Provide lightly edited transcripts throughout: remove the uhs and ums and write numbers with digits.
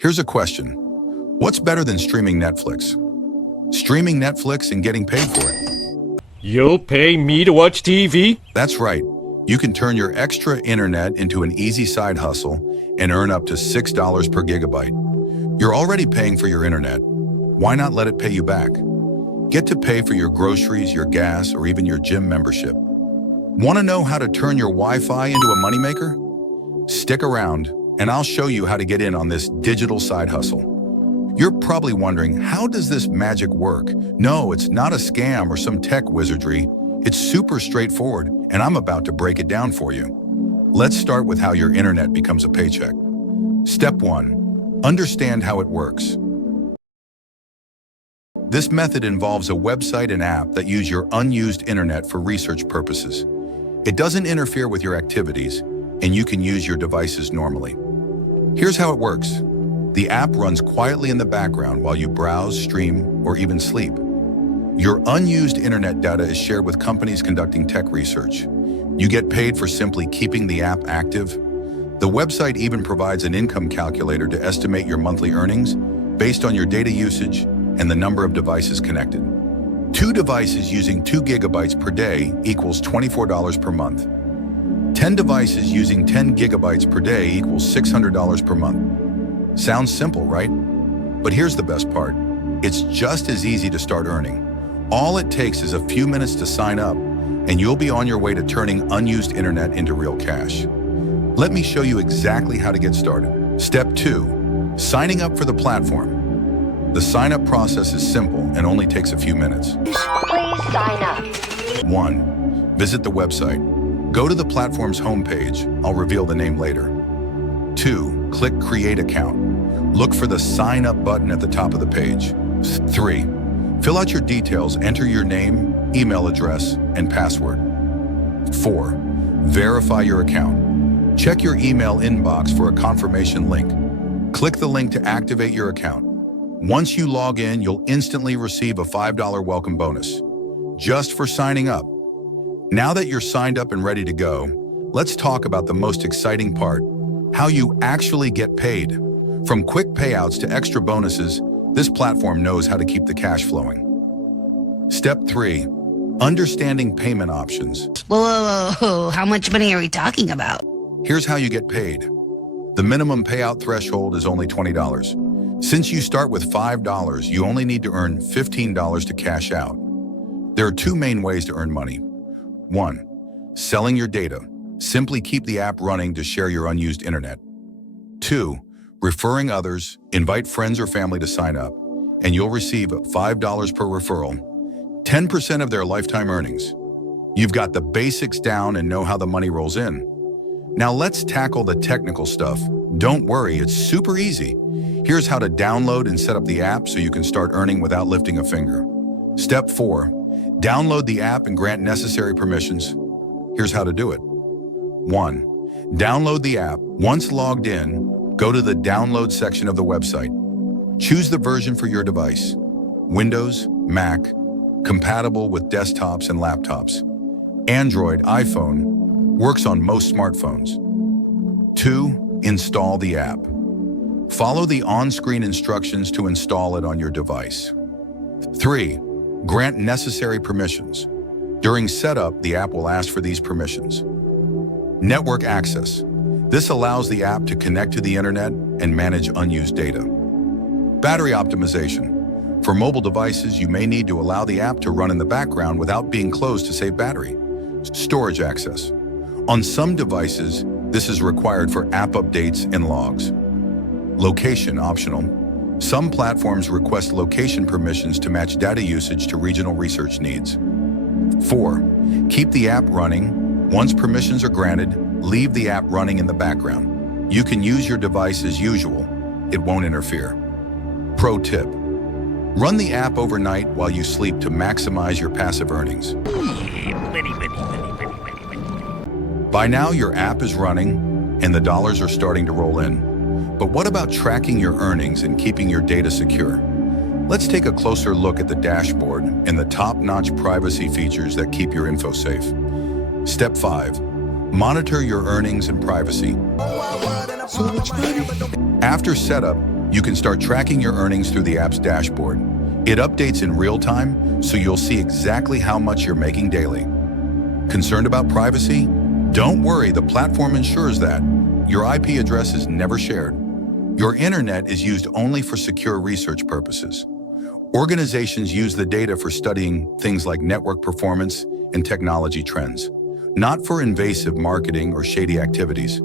Here's a question. What's better than streaming Netflix? Streaming Netflix and getting paid for it. You'll pay me to watch TV? That's right. You can turn your extra internet into an easy side hustle and earn up to $6 per gigabyte. You're already paying for your internet. Why not let it pay you back? Get to pay for your groceries, your gas, or even your gym membership. Want to know how to turn your Wi-Fi into a moneymaker? Stick around, and I'll show you how to get in on this digital side hustle. You're probably wondering, how does this magic work? No, it's not a scam or some tech wizardry. It's super straightforward, and I'm about to break it down for you. Let's start with how your internet becomes a paycheck. Step 1. Understand how it works. This method involves a website and app that use your unused internet for research purposes. It doesn't interfere with your activities, and you can use your devices normally. Here's how it works. The app runs quietly in the background while you browse, stream, or even sleep. Your unused internet data is shared with companies conducting tech research. You get paid for simply keeping the app active. The website even provides an income calculator to estimate your monthly earnings based on your data usage and the number of devices connected. 2 devices using 2 gigabytes per day equals $24 per month. 10 devices using 10 gigabytes per day equals $600 per month. Sounds simple, right? But here's the best part. It's just as easy to start earning. All it takes is a few minutes to sign up, and you'll be on your way to turning unused internet into real cash. Let me show you exactly how to get started. Step 2. Signing up for the platform. The sign-up process is simple and only takes a few minutes. Please sign up. 1. Visit the website. Go to the platform's homepage. I'll reveal the name later. 2. Click Create Account. Look for the Sign Up button at the top of the page. 3. Fill out your details. Enter your name, email address, and password. 4. Verify your account. Check your email inbox for a confirmation link. Click the link to activate your account. Once you log in, you'll instantly receive a $5 welcome bonus, just for signing up. Now that you're signed up and ready to go, let's talk about the most exciting part, how you actually get paid. From quick payouts to extra bonuses, this platform knows how to keep the cash flowing. Step 3. Understanding payment options. Whoa, how much money are we talking about? Here's how you get paid. The minimum payout threshold is only $20. Since you start with $5, you only need to earn $15 to cash out. There are 2 main ways to earn money. 1. Selling your data. Simply keep the app running to share your unused internet. 2. Referring others. Invite friends or family to sign up, and you'll receive $5 per referral, 10% of their lifetime earnings. You've got the basics down and know how the money rolls in. Now let's tackle the technical stuff. Don't worry, it's super easy. Here's how to download and set up the app so you can start earning without lifting a finger. Step 4. Download the app and grant necessary permissions. Here's how to do it. 1. Download the app. Once logged in, go to the download section of the website. Choose the version for your device. Windows, Mac, compatible with desktops and laptops. Android, iPhone, works on most smartphones. 2. Install the app. Follow the on-screen instructions to install it on your device. 3. Grant necessary permissions. During setup, the app will ask for these permissions. Network access. This allows the app to connect to the internet and manage unused data. Battery optimization. For mobile devices, you may need to allow the app to run in the background without being closed to save battery. Storage access. On some devices, this is required for app updates and logs. Location optional. Some platforms request location permissions to match data usage to regional research needs. 4. Keep the app running. Once permissions are granted, leave the app running in the background. You can use your device as usual. It won't interfere. Pro tip. Run the app overnight while you sleep to maximize your passive earnings. By now, your app is running and the dollars are starting to roll in. But what about tracking your earnings and keeping your data secure? Let's take a closer look at the dashboard and the top-notch privacy features that keep your info safe. Step 5. Monitor your earnings and privacy. After setup, You can start tracking your earnings through the app's dashboard. It updates in real time, so you'll see exactly how much you're making daily. Concerned about privacy? Don't worry, the platform ensures that your IP address is never shared. Your internet is used only for secure research purposes. Organizations use the data for studying things like network performance and technology trends, not for invasive marketing or shady activities.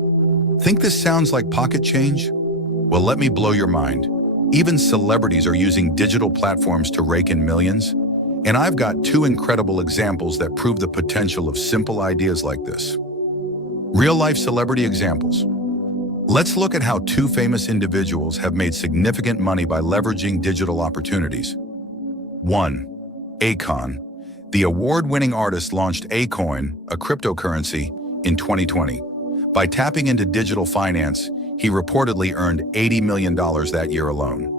Think this sounds like pocket change? Well, let me blow your mind. Even celebrities are using digital platforms to rake in millions. And I've got two incredible examples that prove the potential of simple ideas like this. Real-life celebrity examples. Let's look at how two famous individuals have made significant money by leveraging digital opportunities. 1. Akon. The award-winning artist launched Acoin, a cryptocurrency, in 2020. By tapping into digital finance, he reportedly earned $80 million that year alone.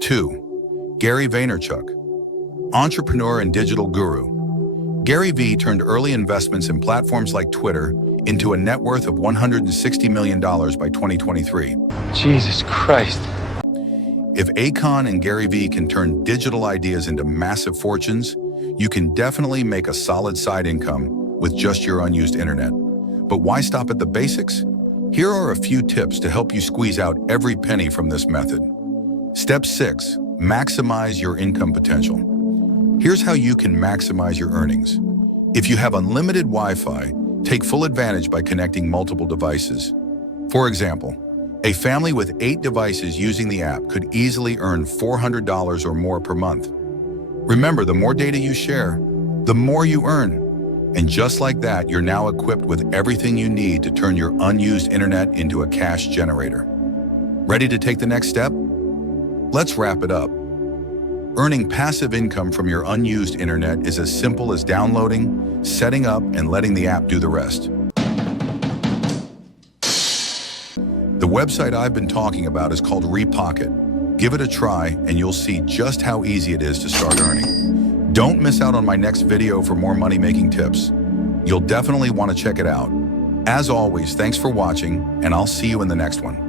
2. Gary Vaynerchuk. Entrepreneur and digital guru. Gary V turned early investments in platforms like Twitter into a net worth of $160 million by 2023. Jesus Christ. If Akon and Gary V can turn digital ideas into massive fortunes, you can definitely make a solid side income with just your unused internet. But why stop at the basics? Here are a few tips to help you squeeze out every penny from this method. Step 6. Maximize your income potential. Here's how you can maximize your earnings. If you have unlimited Wi-Fi, take full advantage by connecting multiple devices. For example, a family with 8 devices using the app could easily earn $400 or more per month. Remember, the more data you share, the more you earn. And just like that, you're now equipped with everything you need to turn your unused internet into a cash generator. Ready to take the next step? Let's wrap it up. Earning passive income from your unused internet is as simple as downloading, setting up, and letting the app do the rest. The website I've been talking about is called Repocket. Give it a try and you'll see just how easy it is to start earning. Don't miss out on my next video for more money-making tips. You'll definitely want to check it out. As always, thanks for watching, and I'll see you in the next one.